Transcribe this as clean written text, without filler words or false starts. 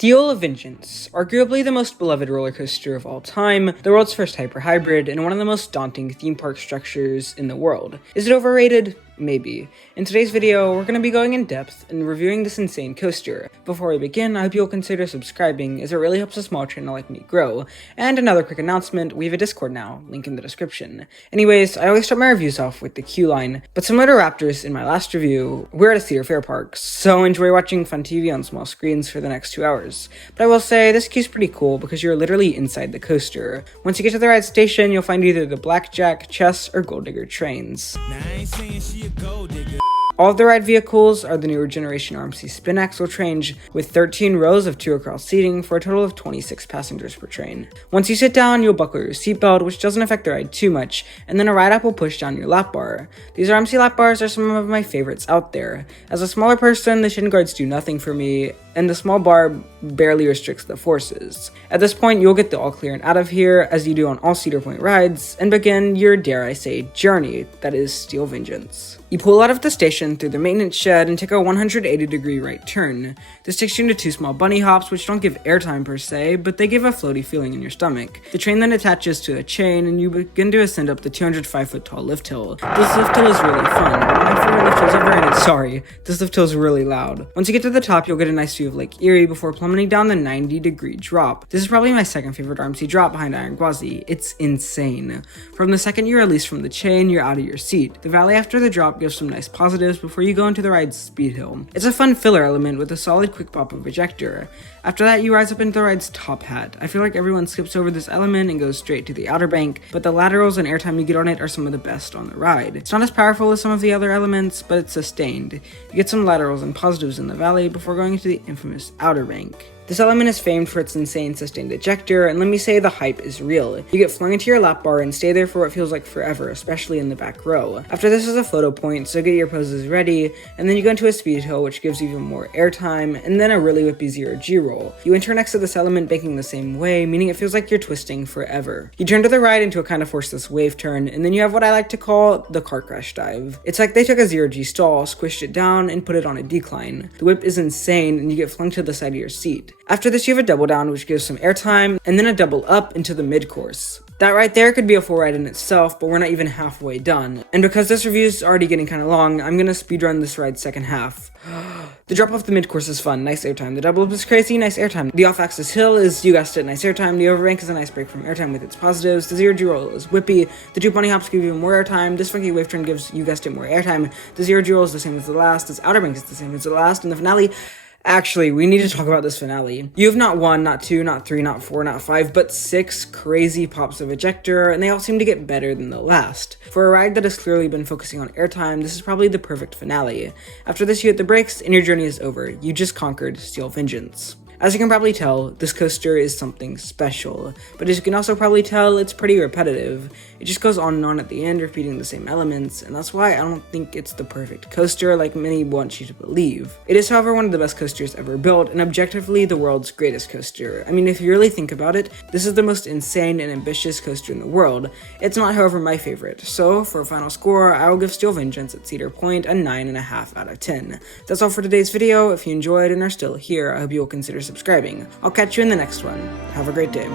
Steel Vengeance, arguably the most beloved roller coaster of all time, the world's first hyper-hybrid, and one of the most daunting theme park structures in the world. Is it overrated? Maybe. In today's video, we're going to be going in depth and reviewing this insane coaster. Before we begin, I hope you'll consider subscribing, as it really helps a small channel like me grow. And another quick announcement, we have a Discord now, link in the description. Anyways, I always start my reviews off with the Q line, but similar to Raptors in my last review, we're at a Cedar Fair park, so enjoy watching fun TV on small screens for the next 2 hours. But I will say, this queue's pretty cool because you're literally inside the coaster. Once you get to the ride station, you'll find either the Blackjack, Chess, or Gold Digger trains. All of the ride vehicles are the newer generation RMC spin axle train with 13 rows of 2 across seating for a total of 26 passengers per train. Once you sit down, you'll buckle your seatbelt, which doesn't affect the ride too much, and then a ride app will push down your lap bar. These RMC lap bars are some of my favorites out there. As a smaller person, the shin guards do nothing for me, and the small bar barely restricts the forces. At this point, you'll get the all clear and out of here, as you do on all Cedar Point rides, and begin your, dare I say, journey, that is Steel Vengeance. You pull out of the station through the maintenance shed and take a 180-degree right turn. This takes you into 2 small bunny hops, which don't give airtime per se, but they give a floaty feeling in your stomach. The train then attaches to a chain, and you begin to ascend up the 205-foot tall lift hill. This lift hill is really fun. One of my favorite lift hills ever, and this lift hill is really loud. Once you get to the top, you'll get a nice view of Lake Erie before plummeting down the 90-degree drop. This is probably my second favorite RMC drop behind Iron Gwazi. It's insane. From the second you're released from the chain, you're out of your seat. The valley after the drop gives some nice positives before you go into the ride's speed hill. It's a fun filler element with a solid quick pop of ejector. After that, you rise up into the ride's top hat. I feel like everyone skips over this element and goes straight to the outer bank, but the laterals and airtime you get on it are some of the best on the ride. It's not as powerful as some of the other elements, but it's sustained. You get some laterals and positives in the valley before going into the infamous outer bank. This element is famed for its insane sustained ejector, and let me say the hype is real. You get flung into your lap bar and stay there for what feels like forever, especially in the back row. After this is a photo point, so get your poses ready, and then you go into a speed hill, which gives even more airtime, and then a really whippy 0G roll. You enter next to this element banking the same way, meaning it feels like you're twisting forever. You turn to the right into a kind of forceless wave turn, and then you have what I like to call the car crash dive. It's like they took a 0G stall, squished it down, and put it on a decline. The whip is insane, and you get flung to the side of your seat. After this, you have a double down, which gives some airtime, and then a double up into the mid-course. That right there could be a full ride in itself, but we're not even halfway done. And because this review is already getting kind of long, I'm gonna speedrun this ride's second half. The drop off the mid-course is fun, nice airtime. The double up is crazy, nice airtime. The off-axis hill is, you guessed it, nice airtime. The overbank is a nice break from airtime with its positives. The 0G roll is whippy. The 2 bunny hops give you more airtime. This funky wave turn gives, you guessed it, more airtime. The 0G roll is the same as the last. This outer bank is the same as the last. And the finale, actually, we need to talk about this finale. You have not 1, not 2, not 3, not 4, not 5, but 6 crazy pops of ejector, and they all seem to get better than the last. For a ride that has clearly been focusing on airtime, this is probably the perfect finale. After this, you hit the brakes, and your journey is over. You just conquered Steel Vengeance. As you can probably tell, this coaster is something special, but as you can also probably tell, it's pretty repetitive. It just goes on and on at the end, repeating the same elements, and that's why I don't think it's the perfect coaster like many want you to believe. It is, however, one of the best coasters ever built, and objectively the world's greatest coaster. I mean, if you really think about it, this is the most insane and ambitious coaster in the world. It's not, however, my favorite, so for a final score, I will give Steel Vengeance at Cedar Point a 9.5 out of 10. That's all for today's video. If you enjoyed and are still here, I hope you will consider subscribing. I'll catch you in the next one. Have a great day.